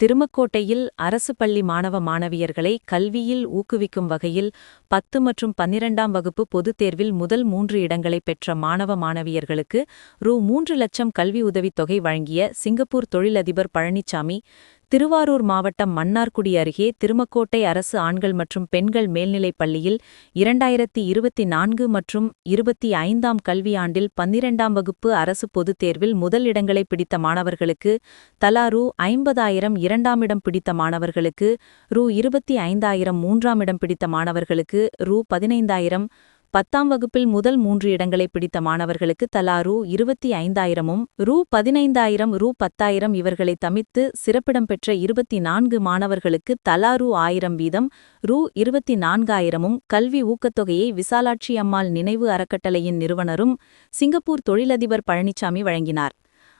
திருமக்கோட்டையில் அரசு பள்ளி மாணவ மாணவியர்களை கல்வியில் ஊக்குவிக்கும் வகையில் பத்து மற்றும் பன்னிரெண்டாம் வகுப்பு பொதுத் தேர்வில் முதல் மூன்று இடங்களை பெற்ற மாணவ மாணவியர்களுக்கு ரூ மூன்று லட்சம் கல்வி உதவித்தொகை வழங்கிய சிங்கப்பூர் தொழிலதிபர் பழனிசாமி திருவாரூர் மாவட்டம் மன்னார்குடி அருகே திருமக்கோட்டை அரசு ஆண்கள் மற்றும் பெண்கள் மேல்நிலைப் பள்ளியில் இரண்டாயிரத்தி இருபத்தி நான்கு மற்றும் இருபத்தி ஐந்தாம் கல்வியாண்டில் பன்னிரண்டாம் வகுப்பு அரசு பொதுத் தேர்வில் முதல் இடங்களை பிடித்த மாணவர்களுக்கு தலா ரூ ஐம்பதாயிரம் இரண்டாம் இடம் பிடித்த மாணவர்களுக்கு ரூ இருபத்தி ஐந்தாயிரம் மூன்றாம் இடம் பிடித்த மாணவர்களுக்கு ரூ பதினைந்தாயிரம் பத்தாம் வகுப்பில் முதல் மூன்று இடங்களை பிடித்த மாணவர்களுக்கு தலா ரூ. இருபத்தி ஐந்தாயிரமும் ரூ. பதினைந்தாயிரம் ரூ. பத்தாயிரம் இவர்களை தமித்து சிறப்பிடம் பெற்ற இருபத்தி நான்கு மாணவர்களுக்கு தலா ரூ. ஆயிரம் வீதம் ரூ. இருபத்தி நான்காயிரமும் கல்வி ஊக்கத்தொகையை விசாலாட்சி அம்மாள் நினைவு அறக்கட்டளையின் நிறுவனரும் சிங்கப்பூர் தொழிலதிபர் பழனிசாமி வழங்கினார்.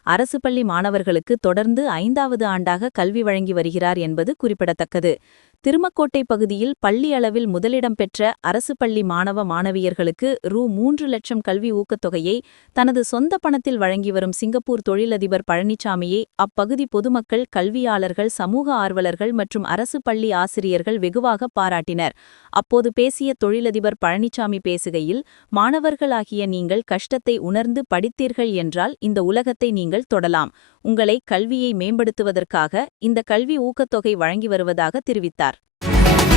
அரசு பள்ளி மாணவர்களுக்கு தொடர்ந்து ஐந்தாவது ஆண்டாக கல்வி வழங்கி வருகிறார் என்பது குறிப்பிடத்தக்கது. திருமக்கோட்டை பகுதியில் பள்ளி அளவில் முதலிடம் பெற்ற அரசு பள்ளி மாணவ மாணவியர்களுக்கு ரூ. மூன்று லட்சம் கல்வி ஊக்கத்தொகையை தனது சொந்த பணத்தில் வழங்கி வரும் சிங்கப்பூர் தொழிலதிபர் பழனிசாமியை அப்பகுதி பொதுமக்கள் கல்வியாளர்கள் சமூக ஆர்வலர்கள் மற்றும் அரசு பள்ளி ஆசிரியர்கள் வெகுவாக பாராட்டினர். அப்போது பேசிய தொழிலதிபர் பழனிசாமி பேசுகையில் மாணவர்களாகிய நீங்கள் கஷ்டத்தை உணர்ந்து படித்தீர்கள் என்றால் இந்த உலகத்தை நீங்கள் தொடலாம். உங்களை கல்வியை மேம்படுத்துவதற்காக இந்த கல்வி ஊக்கத்தொகை வழங்கி வருவதாக தெரிவித்தார். Thank you